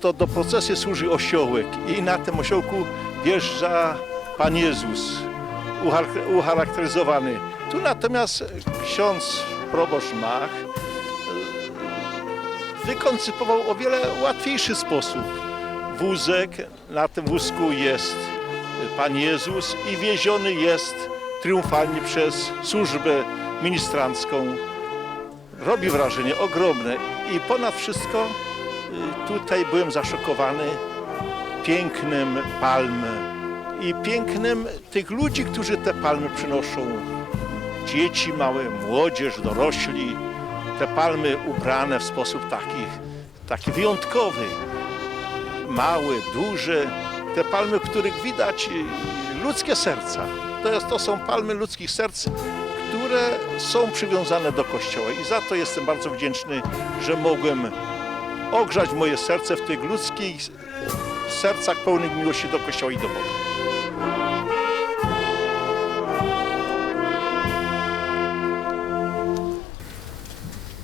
to do procesji służy osiołek i na tym osiołku wjeżdża Pan Jezus uchar- ucharakteryzowany. Tu natomiast ksiądz proboszcz Mach wykoncypował o wiele łatwiejszy sposób. Wózek, na tym wózku jest Pan Jezus i wieziony jest triumfalnie przez służbę ministrancką. Robi wrażenie ogromne i ponad wszystko y, tutaj byłem zaszokowany pięknem palm i pięknem tych ludzi, którzy te palmy przynoszą. Dzieci małe, młodzież, dorośli, te palmy ubrane w sposób taki, taki wyjątkowy. Małe, duże, te palmy, których widać y, ludzkie serca. To, jest, to są palmy ludzkich serc, które są przywiązane do Kościoła i za to jestem bardzo wdzięczny, że mogłem ogrzać moje serce w tych ludzkich sercach pełnych miłości do Kościoła i do Boga.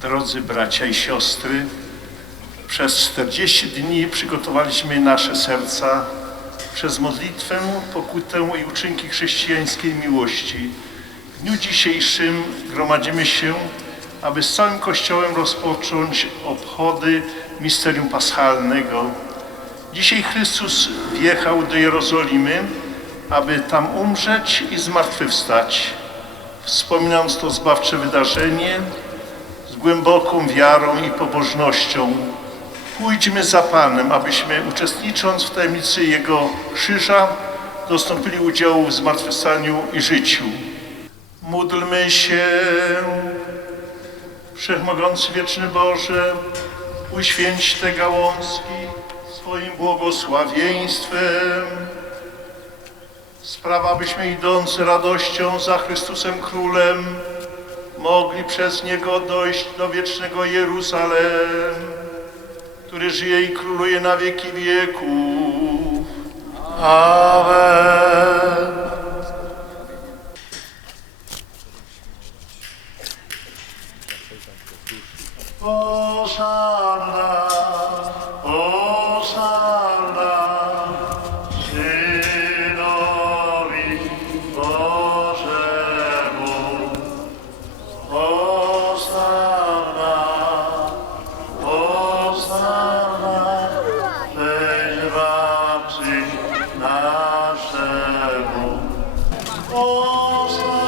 Drodzy bracia i siostry, przez 40 dni przygotowaliśmy nasze serca przez modlitwę, pokutę i uczynki chrześcijańskiej miłości. W dniu dzisiejszym gromadzimy się, aby z całym Kościołem rozpocząć obchody misterium paschalnego. Dzisiaj Chrystus wjechał do Jerozolimy, aby tam umrzeć i zmartwychwstać. Wspominając to zbawcze wydarzenie, z głęboką wiarą i pobożnością. Pójdźmy za Panem, abyśmy uczestnicząc w tajemnicy Jego krzyża, dostąpili udziału w zmartwychwstaniu i życiu. Módlmy się, Wszechmogący Wieczny Boże, uświęć te gałązki swoim błogosławieństwem. Sprawa, abyśmy idąc radością za Chrystusem Królem, mogli przez Niego dojść do wiecznego Jeruzalem, który żyje i króluje na wieki wieków. Amen. Hosanna, Hosanna,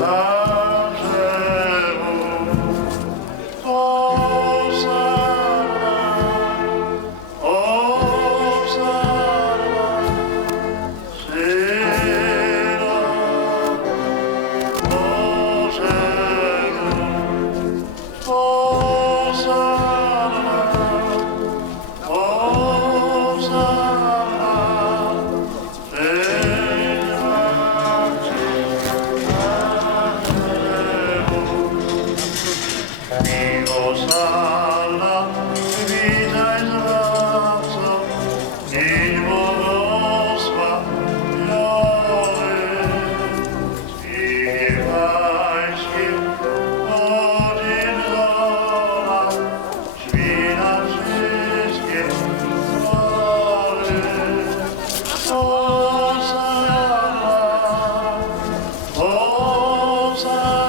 Hosanna, Hosanna. Rosa.